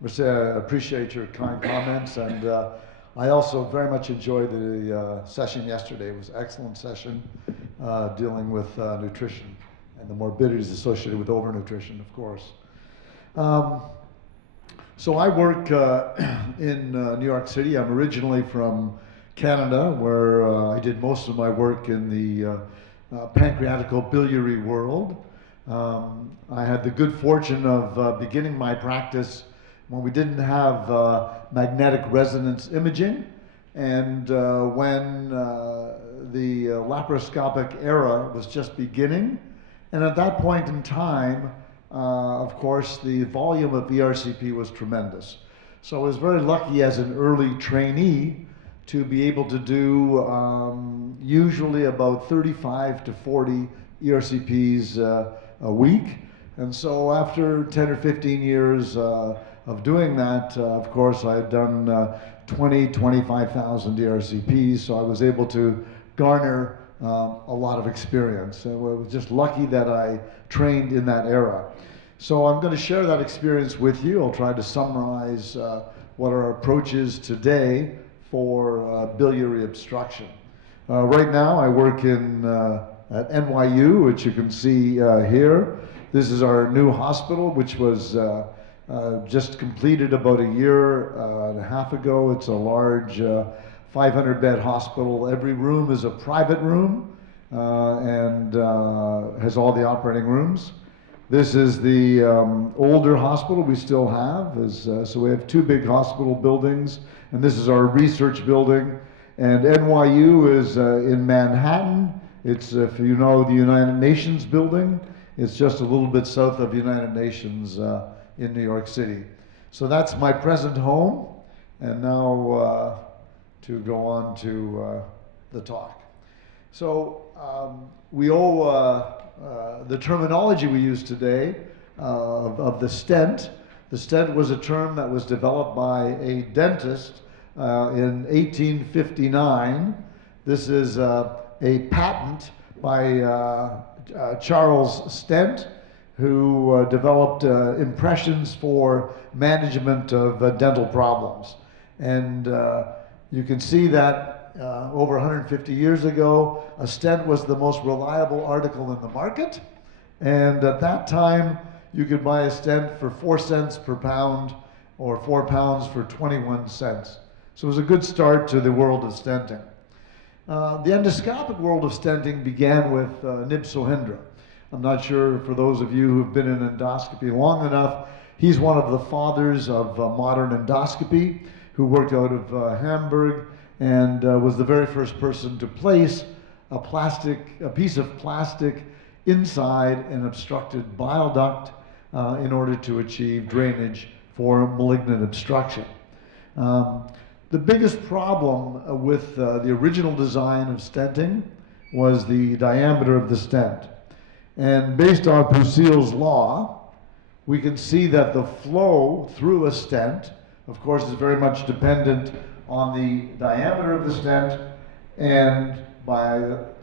Merced, I appreciate your kind comments, and I also very much enjoyed the session yesterday. It was an excellent session dealing with nutrition and the morbidities associated with overnutrition, of course. So I work in New York City. I'm originally from Canada, where I did most of my work in the pancreatico-biliary world. I had the good fortune of beginning my practice when we didn't have magnetic resonance imaging, and when the laparoscopic era was just beginning. And at that point in time, of course, the volume of ERCP was tremendous. So I was very lucky as an early trainee to be able to do usually about 35 to 40 ERCPs a week. And so after 10 or 15 years of doing that, of course, I had done 25,000 ERCPs, so I was able to garner a lot of experience. So I was just lucky that I trained in that era. So I'm going to share that experience with you. I'll try to summarize what our approach is today for biliary obstruction. Right now I work at NYU, which you can see here. This is our new hospital, which was just completed about a year and a half ago. It's a large 500-bed hospital. Every room is a private room and has all the operating rooms. This is the older hospital we still have. So we have two big hospital buildings, and this is our research building. And NYU is in Manhattan. It's, if you know, the United Nations building. It's just a little bit south of United Nations in New York City. So that's my present home. And now to go on to the talk. So we owe the terminology we use today of the stent. The stent was a term that was developed by a dentist in 1859. This is a patent by Charles Stent, who developed impressions for management of dental problems. And you can see that over 150 years ago, a stent was the most reliable article in the market. And at that time, you could buy a stent for 4 cents per pound or 4 pounds for 21 cents. So it was a good start to the world of stenting. The endoscopic world of stenting began with Nib Sohendra. I'm not sure, for those of you who've been in endoscopy long enough, he's one of the fathers of modern endoscopy, who worked out of Hamburg, and was the very first person to place a piece of plastic inside an obstructed bile duct in order to achieve drainage for malignant obstruction. The biggest problem with the original design of stenting was the diameter of the stent. And based on Poussil's law, we can see that the flow through a stent, of course, is very much dependent on the diameter of the stent and by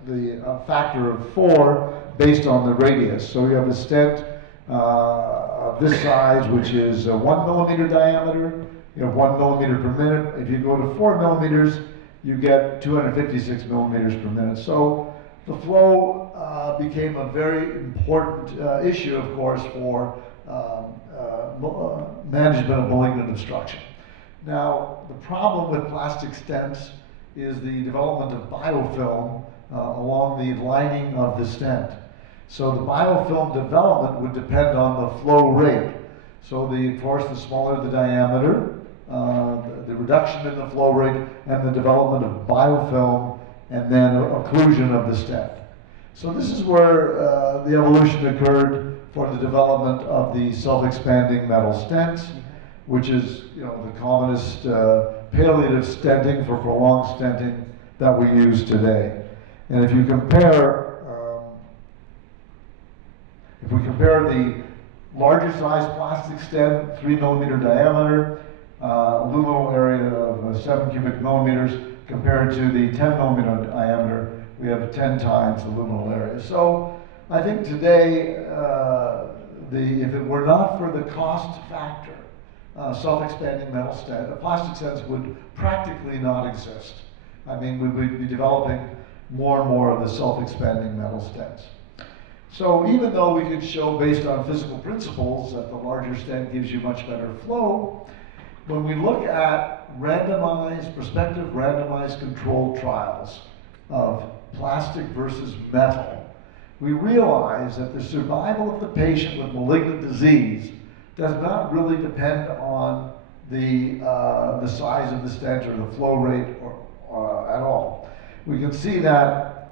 the factor of 4 based on the radius. So we have a stent of this size, which is 1 millimeter diameter. You have 1 millimeter per minute. If you go to 4 millimeters, you get 256 millimeters per minute. So the flow became a very important issue, of course, for management of malignant obstruction. Now, the problem with plastic stents is the development of biofilm along the lining of the stent. So the biofilm development would depend on the flow rate. So of course, the smaller the diameter, the reduction in the flow rate, and the development of biofilm, and then occlusion of the stent. So this is where the evolution occurred for the development of the self-expanding metal stents, which is, the commonest palliative stenting for prolonged stenting that we use today. And if you compare, the larger size plastic stent, 3 millimeter diameter, luminal area of 7 cubic millimeters, compared to the 10 millimeter diameter, we have 10 times the luminal area. So I think today, if it were not for the cost factor self-expanding metal stent, the plastic stents would practically not exist. I mean, we would be developing more and more of the self-expanding metal stents. So even though we could show based on physical principles that the larger stent gives you much better flow, when we look at prospective randomized controlled trials of plastic versus metal, we realize that the survival of the patient with malignant disease does not really depend on the size of the stent or the flow rate or at all. We can see that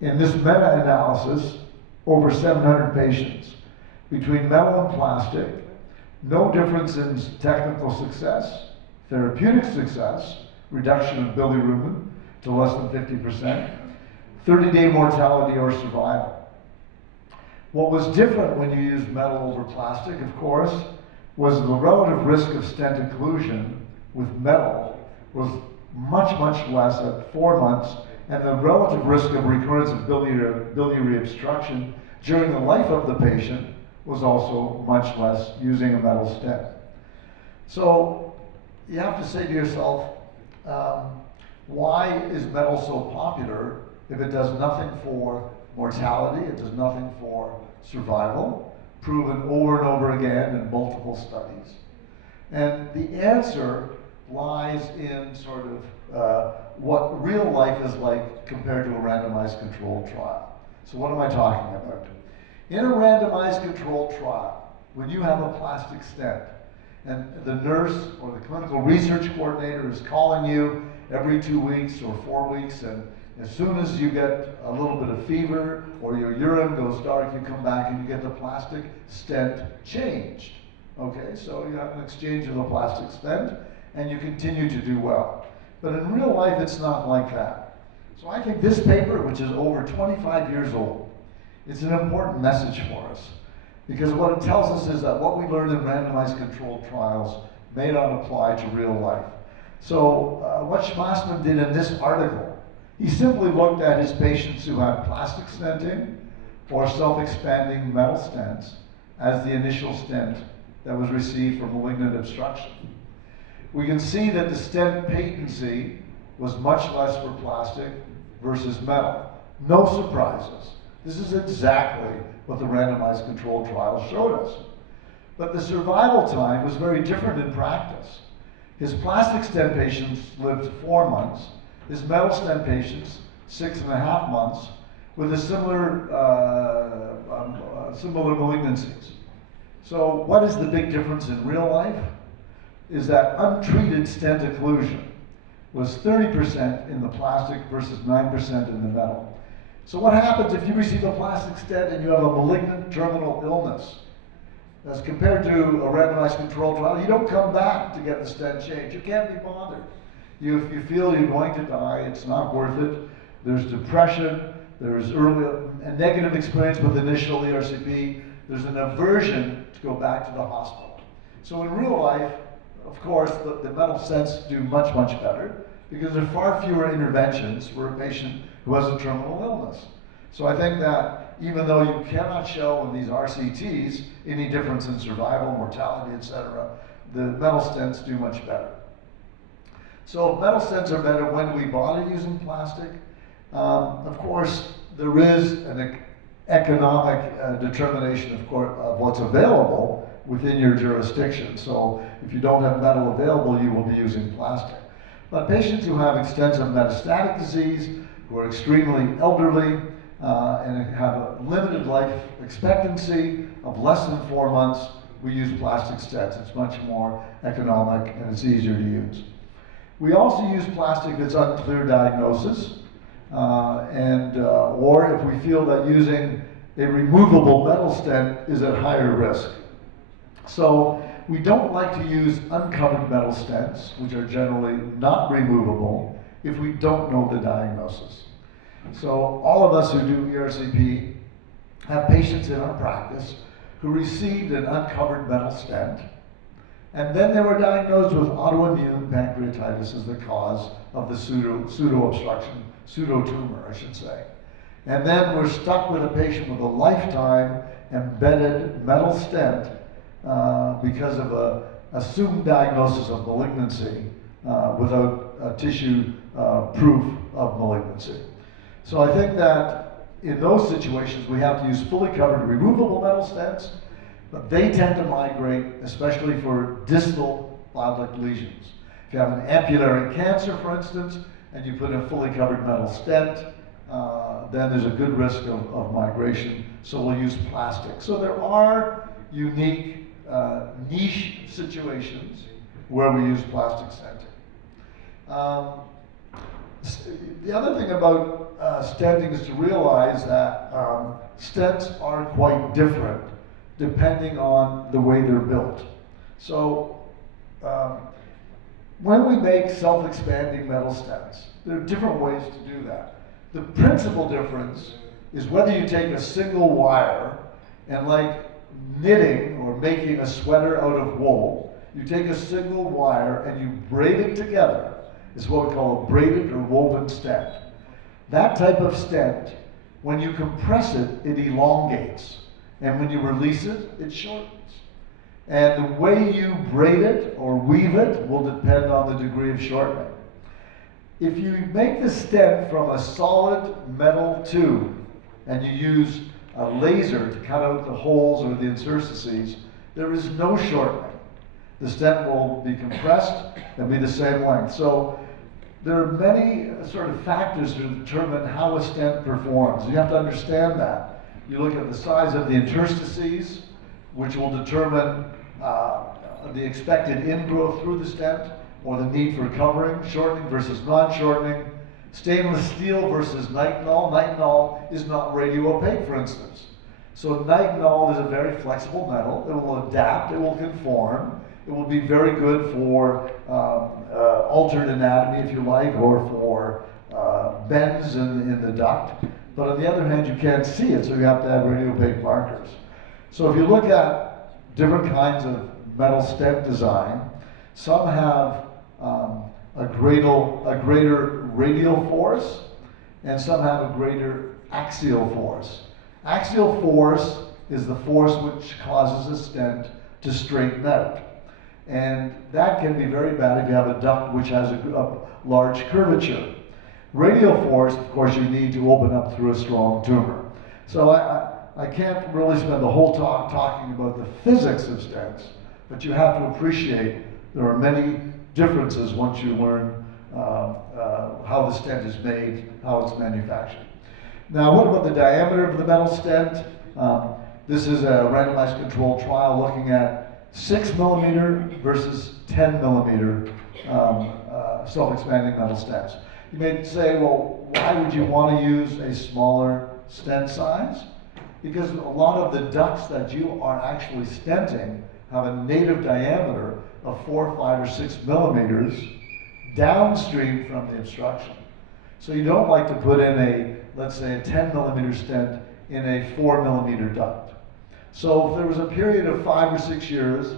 in this meta-analysis, over 700 patients, between metal and plastic, no difference in technical success, therapeutic success, reduction of bilirubin to less than 50%, 30-day mortality or survival. What was different when you used metal over plastic, of course, was the relative risk of stent occlusion with metal was much, much less at 4 months, and the relative risk of recurrence of biliary obstruction during the life of the patient was also much less using a metal stent. So you have to say to yourself, why is metal so popular if it does nothing for mortality, it does nothing for survival, proven over and over again in multiple studies? And the answer lies in sort of what real life is like compared to a randomized controlled trial. So what am I talking about? In a randomized controlled trial, when you have a plastic stent and the nurse or the clinical research coordinator is calling you every 2 weeks or 4 weeks, and as soon as you get a little bit of fever or your urine goes dark, you come back and you get the plastic stent changed. Okay, so you have an exchange of the plastic stent and you continue to do well. But in real life, it's not like that. So I think this paper, which is over 25 years old, it's an important message for us, because what it tells us is that what we learned in randomized controlled trials may not apply to real life. So what Schmassman did in this article, he simply looked at his patients who had plastic stenting or self-expanding metal stents as the initial stent that was received for malignant obstruction. We can see that the stent patency was much less for plastic versus metal. No surprises. This is exactly what the randomized controlled trial showed us. But the survival time was very different in practice. His plastic stent patients lived 4 months, his metal stent patients 6.5 months, with a similar malignancies. So what is the big difference in real life? Is that untreated stent occlusion was 30% in the plastic versus 9% in the metal. So what happens if you receive a plastic stent and you have a malignant terminal illness? As compared to a randomized controlled trial, you don't come back to get the stent changed. You can't be bothered. If you feel you're going to die, it's not worth it. There's depression, there's a negative experience with initial ERCP, there's an aversion to go back to the hospital. So in real life, of course, the metal stents do much, much better because there are far fewer interventions for a patient who has a terminal illness. So I think that even though you cannot show in these RCTs any difference in survival, mortality, etc., the metal stents do much better. So metal stents are better when we bother using plastic. Of course, there is an economic determination of what's available within your jurisdiction. So if you don't have metal available, you will be using plastic. But patients who have extensive metastatic disease, who are extremely elderly, and have a limited life expectancy of less than 4 months, we use plastic stents. It's much more economic and it's easier to use. We also use plastic that's unclear diagnosis, or if we feel that using a removable metal stent is at higher risk. So we don't like to use uncovered metal stents, which are generally not removable, if we don't know the diagnosis. So all of us who do ERCP have patients in our practice who received an uncovered metal stent, and then they were diagnosed with autoimmune pancreatitis as the cause of the pseudo-obstruction, pseudo-tumor, I should say. And then we're stuck with a patient with a lifetime embedded metal stent because of assumed diagnosis of malignancy without a tissue proof of malignancy. So I think that in those situations we have to use fully covered removable metal stents, but they tend to migrate, especially for distal bile duct lesions. If you have an ampullary cancer, for instance, and you put in a fully covered metal stent, then there's a good risk of migration, so we'll use plastic. So there are unique niche situations where we use plastic stenting. The other thing about stenting is to realize that stents are quite different depending on the way they're built. So when we make self-expanding metal stents, there are different ways to do that. The principal difference is whether you take a single wire and, like knitting or making a sweater out of wool, you take a single wire and you braid it together. It's what we call a braided or woven stent. That type of stent, when you compress it, it elongates. And when you release it, it shortens. And the way you braid it or weave it will depend on the degree of shortening. If you make the stent from a solid metal tube and you use a laser to cut out the holes or the interstices, there is no shortening. The stent will be compressed and be the same length. So there are many sort of factors to determine how a stent performs. You have to understand that. You look at the size of the interstices, which will determine the expected ingrowth through the stent, or the need for covering, shortening versus non-shortening, stainless steel versus nitinol. Nitinol is not radio-opaque, for instance. So nitinol is a very flexible metal. It will adapt, it will conform. It will be very good for altered anatomy, if you like, or for bends in the duct. But on the other hand, you can't see it, so you have to have radio-opaque markers. So if you look at different kinds of metal stent design, some have a greater radial force, and some have a greater axial force. Axial force is the force which causes a stent to straighten out. And that can be very bad if you have a duct which has a large curvature. Radial force, of course, you need to open up through a strong tumor. So I can't really spend the whole talk talking about the physics of stents, but you have to appreciate there are many differences once you learn how the stent is made, how it's manufactured. Now, what about the diameter of the metal stent? This is a randomized controlled trial looking at 6 millimeter versus 10 millimeter self-expanding metal stents. You may say, well, why would you want to use a smaller stent size? Because a lot of the ducts that you are actually stenting have a native diameter of 4, 5, or 6 millimeters downstream from the obstruction. So you don't like to put in a, let's say, a 10 millimeter stent in a 4 millimeter duct. So if there was a period of 5 or 6 years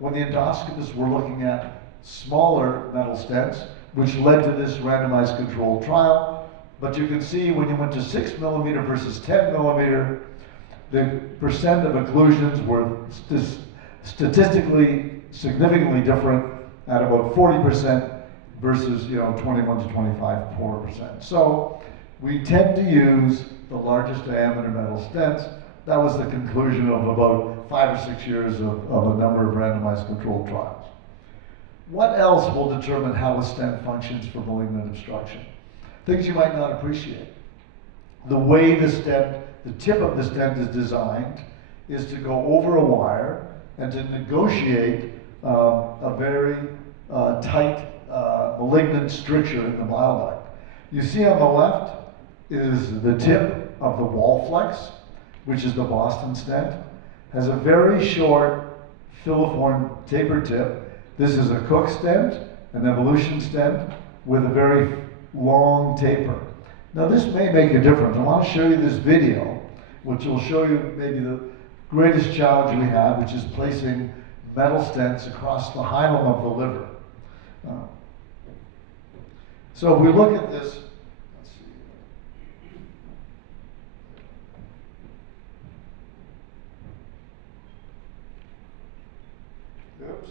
when the endoscopists were looking at smaller metal stents, which led to this randomized controlled trial. But you can see when you went to 6 millimeter versus 10 millimeter, the percent of occlusions were statistically significantly different at about 40% versus 21 to 25%. So we tend to use the largest diameter metal stents. That was the conclusion of about 5 or 6 years of a number of randomized controlled trials. What else will determine how a stent functions for malignant obstruction? Things you might not appreciate. The way the stent, the tip of the stent is designed is to go over a wire and to negotiate a very tight malignant stricture in the bile duct. You see on the left is the tip of the wall flex, which is the Boston stent, has a very short filiform taper tip. This is a Cook stent, an evolution stent, with a very long taper. Now this may make a difference. I want to show you this video, which will show you maybe the greatest challenge we have, which is placing metal stents across the hilum of the liver. So if we look at this, let's see. Oops.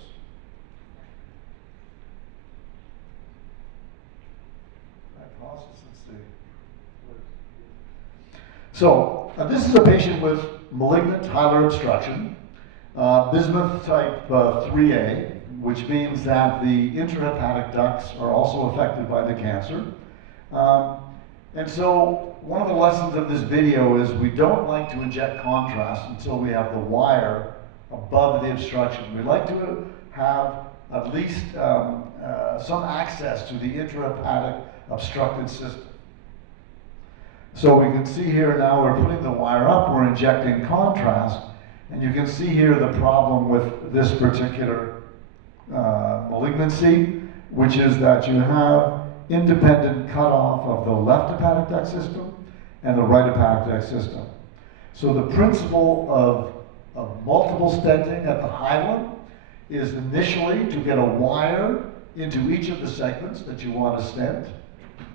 So this is a patient with malignant hilar obstruction, bismuth type 3A, which means that the intrahepatic ducts are also affected by the cancer. And so one of the lessons of this video is we don't like to inject contrast until we have the wire above the obstruction. We like to have at least some access to the intrahepatic obstructed system. So we can see here now we're putting the wire up, we're injecting contrast, and you can see here the problem with this particular malignancy, which is that you have independent cutoff of the left hepatic duct system and the right hepatic duct system. So the principle of multiple stenting at the hilum is initially to get a wire into each of the segments that you want to stent.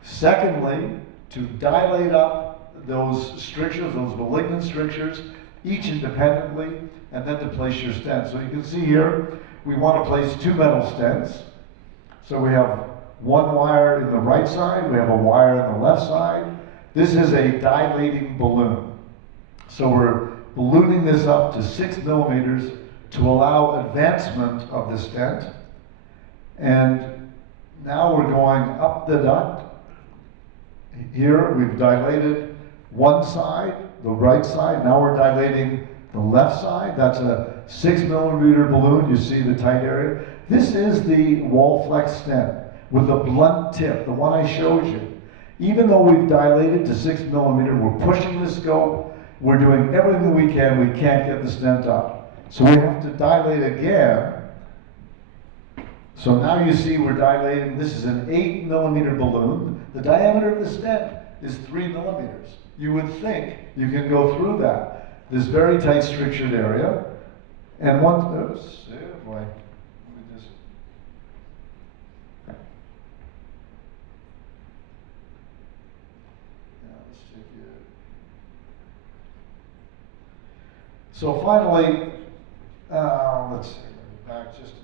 Secondly, to dilate up those strictures, those malignant strictures, each independently, and then to place your stent. So you can see here, we want to place 2 metal stents. So we have one wire in the right side, we have a wire in the left side. This is a dilating balloon. So we're ballooning this up to 6 millimeters to allow advancement of the stent. And now we're going up the duct. Here we've dilated one side, the right side. Now we're dilating the left side. That's a 6 millimeter balloon. You see the tight area. This is the wall flex stent with a blunt tip, the one I showed you. Even though we've dilated to 6 millimeter, we're pushing the scope. We're doing everything we can. We can't get the stent up. So we have to dilate again. So now you see we're dilating. This is an 8 millimeter balloon. The diameter of the stent is 3 millimeters. You would think you can go through that, this very tight strictured area. And once, oops, oh boy, let me just. Yeah, let's take it. So finally, let's see, back just.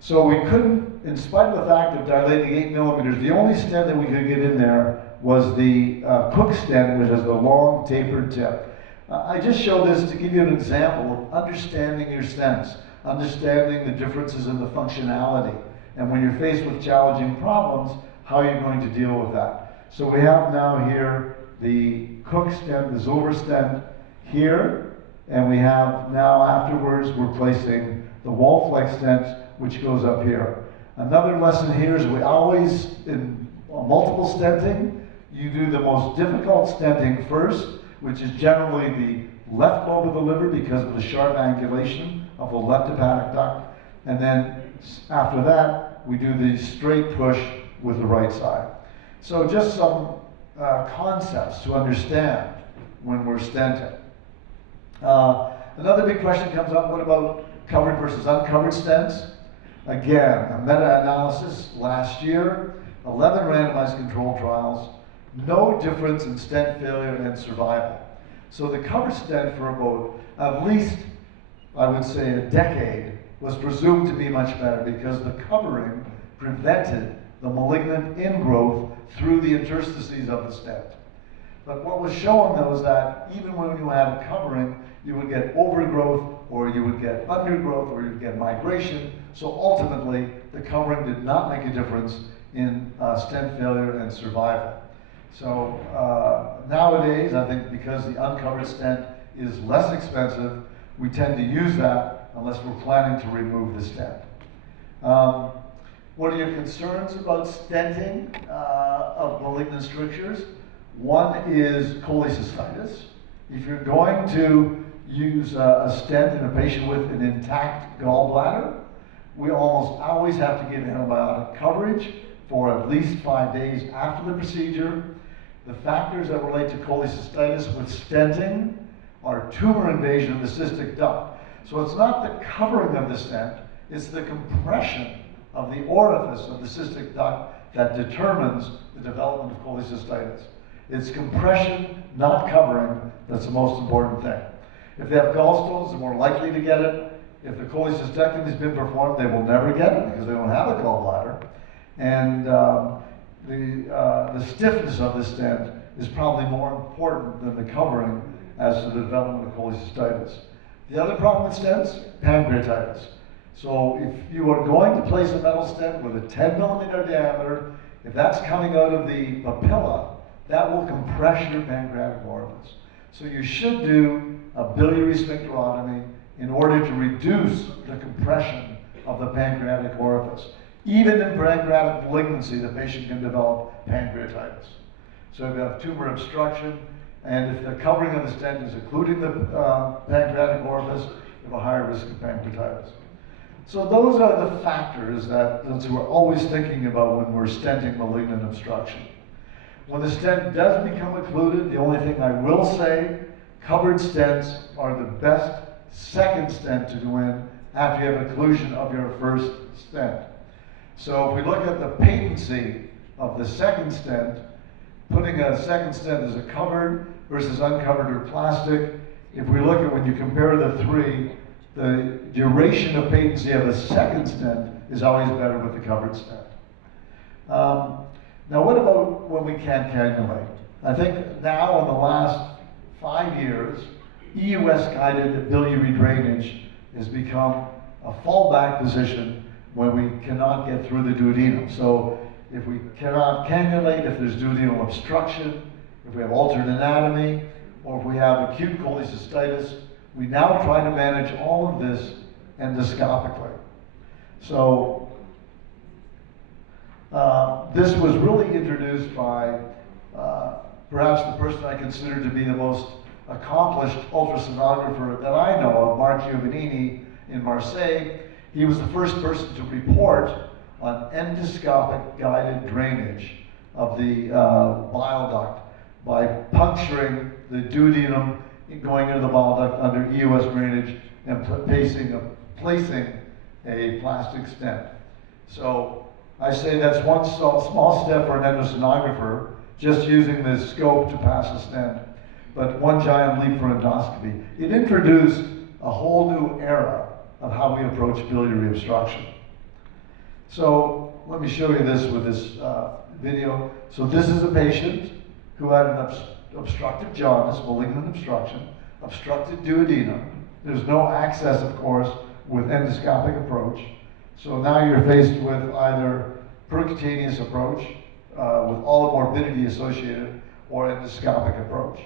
So we couldn't, in spite of the fact of dilating 8 millimeters, the only stent that we could get in there was the Cook stent, which has the long tapered tip. I just show this to give you an example of understanding your stents, understanding the differences in the functionality, and when you're faced with challenging problems, how you're going to deal with that. So we have now here the Cook stent, the Zilver stent here, and we have now afterwards we're placing the wall flex stent, which goes up here. Another lesson here is we always, in multiple stenting, you do the most difficult stenting first, which is generally the left lobe of the liver because of the sharp angulation of the left hepatic duct. And then after that, we do the straight push with the right side. So just some concepts to understand when we're stenting. Another big question comes up, what about covered versus uncovered stents? Again, a meta-analysis last year, 11 randomized controlled trials, no difference in stent failure and survival. So the covered stent for about at least, I would say, a decade was presumed to be much better because the covering prevented the malignant ingrowth through the interstices of the stent. But what was shown though is that even when you had a covering, you would get overgrowth, or you would get undergrowth, or you would get migration. So ultimately, the covering did not make a difference in stent failure and survival. So nowadays, I think because the uncovered stent is less expensive, we tend to use that unless we're planning to remove the stent. What are your concerns about stenting of malignant strictures? One is cholecystitis. If you're going to use a stent in a patient with an intact gallbladder, we almost always have to give antibiotic coverage for at least 5 days after the procedure. The factors that relate to cholecystitis with stenting are tumor invasion of the cystic duct. So it's not the covering of the stent, it's the compression of the orifice of the cystic duct that determines the development of cholecystitis. It's compression, not covering, that's the most important thing. If they have gallstones, they're more likely to get it. If the cholecystectomy has been performed, they will never get it because they don't have a gallbladder. And the stiffness of the stent is probably more important than the covering as to the development of cholecystitis. The other problem with stents, pancreatitis. So if you are going to place a metal stent with a 10 millimeter diameter, if that's coming out of the papilla, that will compress your pancreatic orifice. So you should do a biliary sphincterotomy in order to reduce the compression of the pancreatic orifice. Even in pancreatic malignancy, the patient can develop pancreatitis. So if you have tumor obstruction, and if the covering of the stent is occluding the pancreatic orifice, you have a higher risk of pancreatitis. So those are the factors that we're always thinking about when we're stenting malignant obstruction. When the stent does become occluded, the only thing I will say, covered stents are the best second stent to go in after you have occlusion of your first stent. So if we look at the patency of the second stent, putting a second stent as a covered versus uncovered or plastic, if we look at when you compare the three, the duration of patency of a second stent is always better with the covered stent. Now what about when we can't cannulate? I think now in the last 5 years, EUS-guided biliary drainage has become a fallback position when we cannot get through the duodenum. So if we cannot cannulate, if there's duodenal obstruction, if we have altered anatomy, or if we have acute cholecystitis, we now try to manage all of this endoscopically. So this was really introduced by perhaps the person I consider to be the most accomplished ultrasonographer that I know of, Marquis of Anini in Marseille. He was the first person to report on endoscopic guided drainage of the bile duct by puncturing the duodenum going into the bile duct under EUS drainage and placing a plastic stent. So I say that's one small step for an endosonographer, just using the scope to pass a stent, but one giant leap for endoscopy. It introduced a whole new era of how we approach biliary obstruction. So let me show you this with this video. So this is a patient who had an obstructive jaundice, malignant obstruction, obstructed duodenum. There's no access, of course, with endoscopic approach. So now you're faced with either percutaneous approach with all the morbidity associated, or endoscopic approach.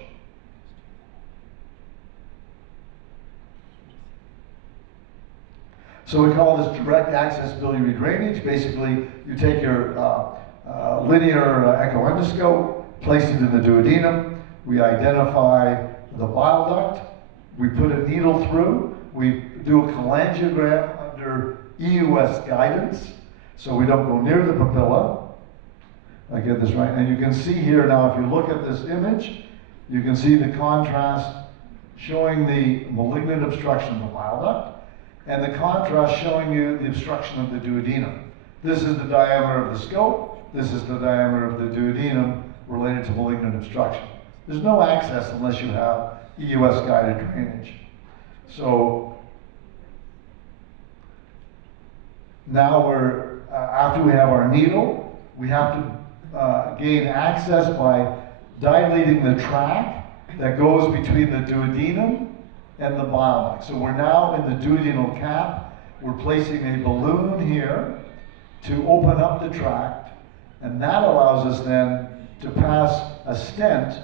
So we call this direct access biliary drainage. Basically, you take your linear echo endoscope, place it in the duodenum, we identify the bile duct, we put a needle through, we do a cholangiogram under EUS guidance, so we don't go near the papilla. I get this right, and you can see here now, if you look at this image, you can see the contrast showing the malignant obstruction of the bile duct, and the contrast showing you the obstruction of the duodenum. This is the diameter of the scope, this is the diameter of the duodenum related to malignant obstruction. There's no access unless you have EUS-guided drainage. So now we're, after we have our needle, we have to gain access by dilating the tract that goes between the duodenum and the bile duct. So we're now in the duodenal cap. We're placing a balloon here to open up the tract, and that allows us then to pass a stent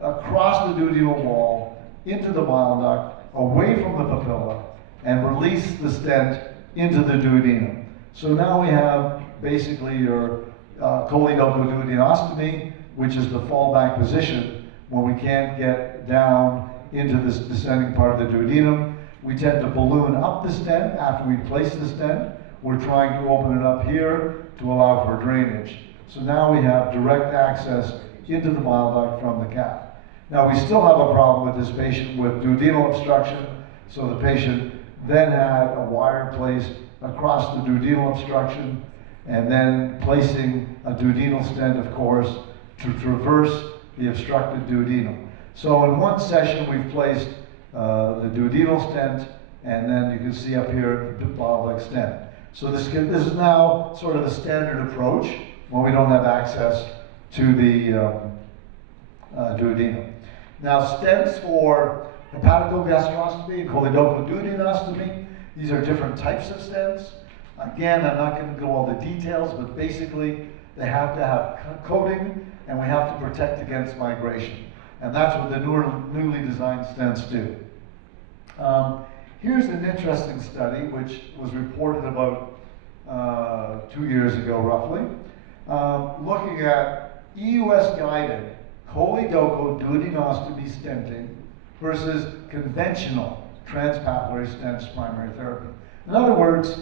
across the duodenal wall into the bile duct, away from the papilla, and release the stent into the duodenum. So now we have basically your choledochoduodenoscopy, which is the fallback position when we can't get down into this descending part of the duodenum. We tend to balloon up the stent after we place the stent. We're trying to open it up here to allow for drainage. So now we have direct access into the bile duct from the cap. Now we still have a problem with this patient with duodenal obstruction. So the patient then had a wire placed across the duodenal obstruction, and then placing a duodenal stent, of course, to traverse the obstructed duodenum. So in one session, we've placed the duodenal stent, and then you can see up here the bile duct stent. So this is now sort of the standard approach when we don't have access to the duodenum. Now, stents for hepatogastroscopy and choledochoduodenostomy, these are different types of stents. Again, I'm not going to go all the details, but basically they have to have coating and we have to protect against migration. And that's what the newly designed stents do. Here's an interesting study which was reported about 2 years ago, roughly, looking at EUS-guided choledochoduodenostomy stenting versus conventional transpapillary stents primary therapy. In other words,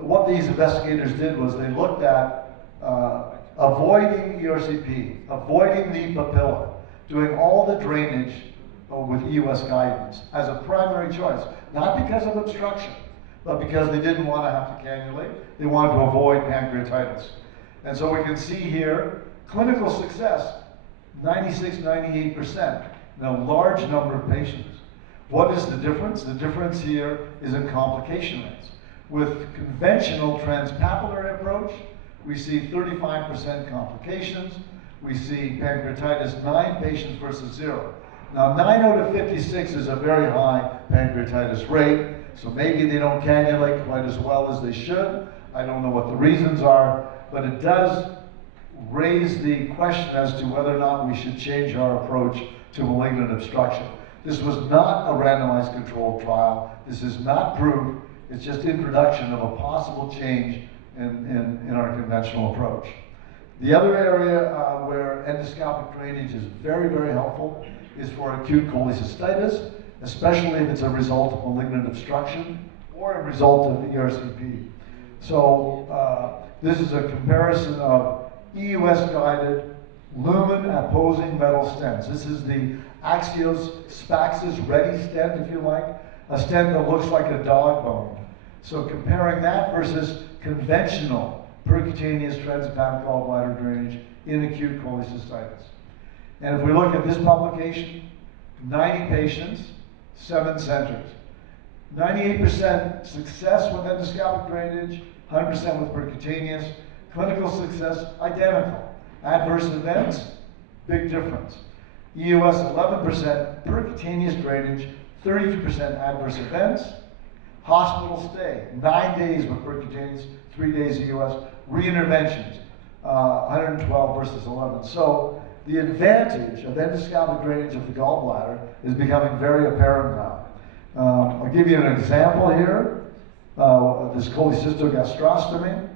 what these investigators did was they looked at avoiding ERCP, avoiding the papilla, doing all the drainage with EUS guidance as a primary choice, not because of obstruction, but because they didn't want to have to cannulate. They wanted to avoid pancreatitis. And so we can see here, clinical success, 96, 98% in a large number of patients. What is the difference? The difference here is in complication rates. With conventional transpapillary approach, we see 35% complications. We see pancreatitis 9 patients versus 0. Now 9 out of 56 is a very high pancreatitis rate, so maybe they don't cannulate quite as well as they should. I don't know what the reasons are, but it does raise the question as to whether or not we should change our approach to malignant obstruction. This was not a randomized controlled trial. This is not proof. It's just introduction of a possible change in our conventional approach. The other area where endoscopic drainage is very, very helpful is for acute cholecystitis, especially if it's a result of malignant obstruction or a result of ERCP. So this is a comparison of EUS-guided lumen-opposing metal stents. This is the Axios Spaxis Ready stent, if you like, a stent that looks like a dog bone. So comparing that versus conventional percutaneous transhepatic gallbladder drainage in acute cholecystitis. And if we look at this publication, 90 patients, 7 centers. 98% success with endoscopic drainage, 100% with percutaneous. Clinical success, identical. Adverse events, big difference. EUS 11% percutaneous drainage, 32% adverse events. Hospital stay, 9 days with percutaneous, 3 days EUS. Reinterventions, 112 versus 11. So the advantage of endoscopic drainage of the gallbladder is becoming very apparent now. I'll give you an example here. This cholecystogastrostomy.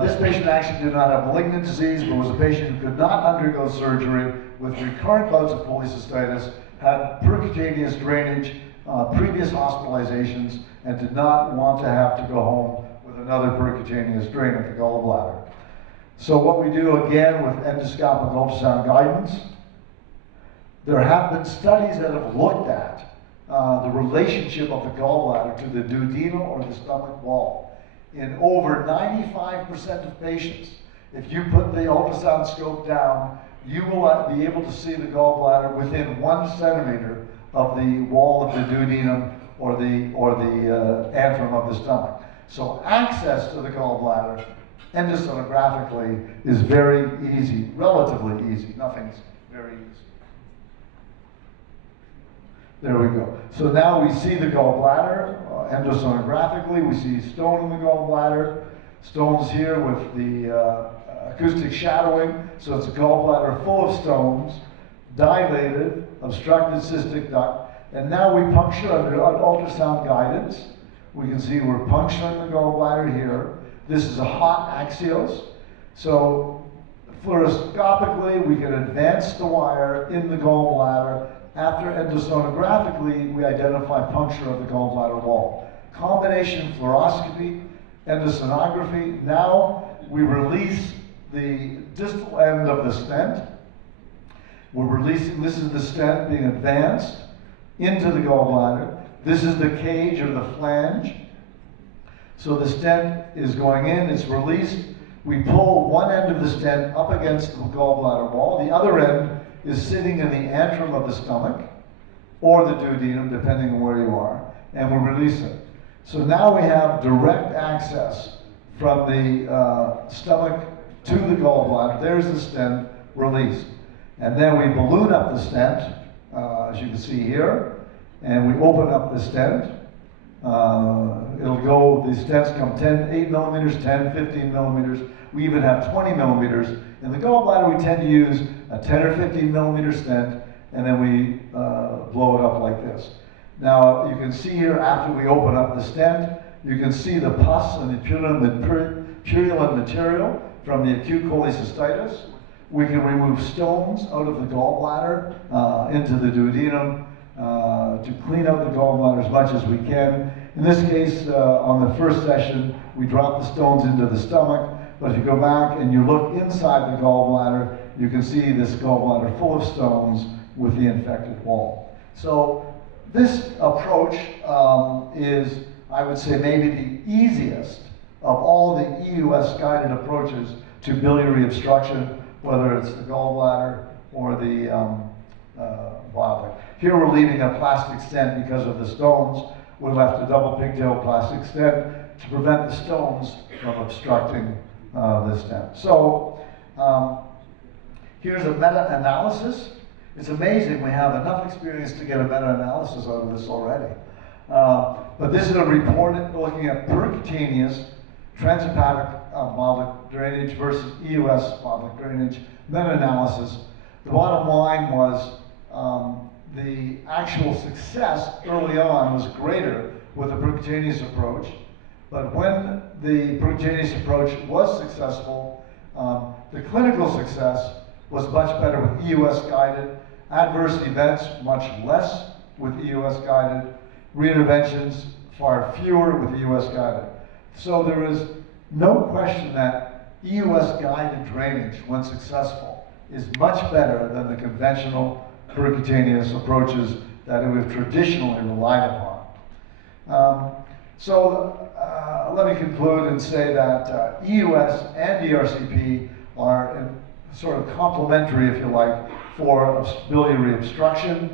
This patient actually did not have malignant disease, but was a patient who could not undergo surgery with recurrent bouts of cholecystitis, had percutaneous drainage, previous hospitalizations, and did not want to have to go home with another percutaneous drain of the gallbladder. So what we do again with endoscopic ultrasound guidance, there have been studies that have looked at the relationship of the gallbladder to the duodenal or the stomach wall. In over 95% of patients, if you put the ultrasound scope down, you will be able to see the gallbladder within 1 centimeter of the wall of the duodenum or the antrum of the stomach. So access to the gallbladder endosonographically is very easy, relatively easy. Nothing's very easy. There we go. So now we see the gallbladder endosonographically. We see stone in the gallbladder. Stones here with the acoustic shadowing. So it's a gallbladder full of stones, dilated, obstructed cystic duct. And now we puncture under ultrasound guidance. We can see we're puncturing the gallbladder here. This is a hot axios. So fluoroscopically, we can advance the wire in the gallbladder. After endosonographically, we identify puncture of the gallbladder wall. Combination fluoroscopy, endosonography. Now we release the distal end of the stent. We're releasing, this is the stent being advanced into the gallbladder. This is the cage or the flange. So the stent is going in, it's released. We pull one end of the stent up against the gallbladder wall. The other end is sitting in the antrum of the stomach. or the duodenum, depending on where you are, and we release it. So now we have direct access from the stomach to the gallbladder. There's the stent released. And then we balloon up the stent, as you can see here, and we open up the stent. It'll go, the stents come 8 millimeters, 10, 15 millimeters. We even have 20 millimeters. In the gallbladder, we tend to use a 10 or 15 millimeter stent, and then we blow it up like this. Now, you can see here, after we open up the stent, you can see the pus and the purulent material from the acute cholecystitis. We can remove stones out of the gallbladder into the duodenum to clean out the gallbladder as much as we can. In this case, on the first session, we drop the stones into the stomach, but if you go back and you look inside the gallbladder, you can see this gallbladder full of stones with the infected wall. So this approach is, I would say, maybe the easiest of all the EUS-guided approaches to biliary obstruction, whether it's the gallbladder or the bile duct. Here we're leaving a plastic stent because of the stones. We left a double pigtail plastic stent to prevent the stones from obstructing the stent. So here's a meta-analysis. It's amazing we have enough experience to get a meta-analysis out of this already. But this is a report looking at percutaneous transhepatic bile drainage versus EUS bile drainage meta-analysis. The bottom line was the actual success early on was greater with the percutaneous approach, but when the percutaneous approach was successful, the clinical success was much better with EUS guided, adverse events much less with EUS guided, reinterventions far fewer with EUS guided. So there is no question that EUS guided drainage, when successful, is much better than the conventional percutaneous approaches that we've traditionally relied upon. Let me conclude and say that EUS and ERCP are sort of complementary, if you like, for biliary obstruction.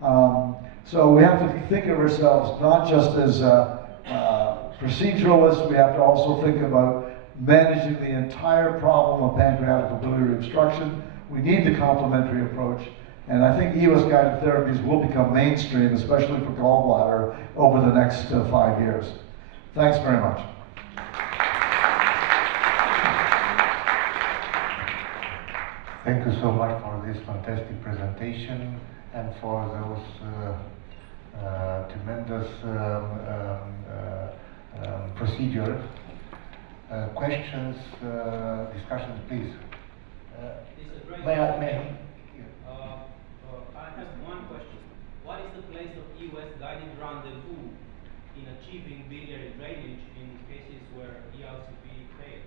So we have to think of ourselves not just as proceduralists, we have to also think about managing the entire problem of pancreatic biliary obstruction. We need the complementary approach, and I think EUS-guided therapies will become mainstream, especially for gallbladder, over the next 5 years. Thanks very much. Thank you so much for this fantastic presentation and for those tremendous procedure. Questions, discussions, please. I have one question. What is the place of EUS-guided rendezvous in achieving biliary drainage in cases where ERCP fails?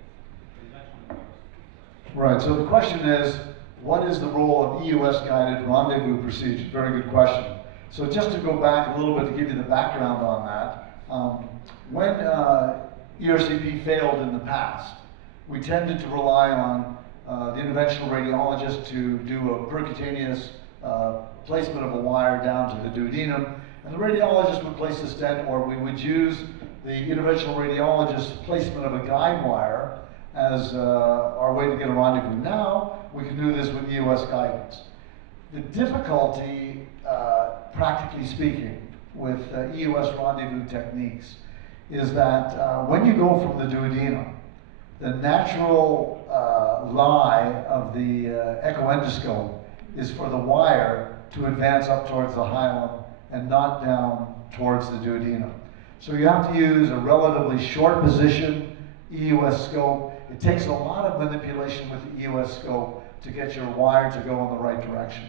Conventional course. Right, so the question is, what is the role of EUS-guided rendezvous procedure? Very good question. So just to go back a little bit to give you the background on that, when ERCP failed in the past, we tended to rely on the interventional radiologist to do a percutaneous placement of a wire down to the duodenum, and the radiologist would place a stent, or we would use the interventional radiologist's placement of a guide wire as our way to get a rendezvous. Now, we can do this with EUS guidance. The difficulty, practically speaking, with EUS rendezvous techniques is that when you go from the duodenum, the natural lie of the echoendoscope is for the wire to advance up towards the hilum and not down towards the duodenum. So you have to use a relatively short position EUS scope. It takes a lot of manipulation with the EUS scope to get your wire to go in the right direction.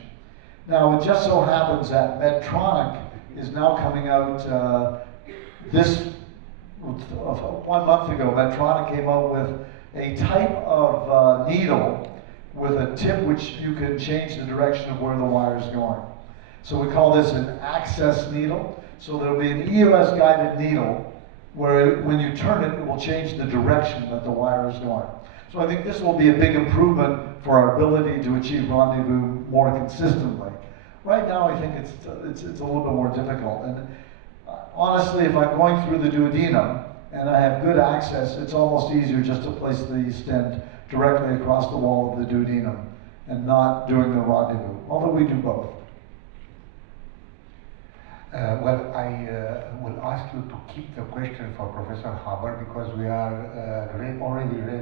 Now, it just so happens that Medtronic is now coming out 1 month ago. Medtronic came out with a type of needle with a tip which you can change the direction of where the wire is going. So we call this an access needle. So there'll be an EUS guided needle where when you turn it, it will change the direction that the wire is going. So I think this will be a big improvement for our ability to achieve rendezvous more consistently. Right now, I think it's a little bit more difficult. And honestly, if I'm going through the duodenum and I have good access, it's almost easier just to place the stent directly across the wall of the duodenum and not doing the rendezvous, although we do both. Well, I will ask you to keep the question for Professor Haber because we are already ready.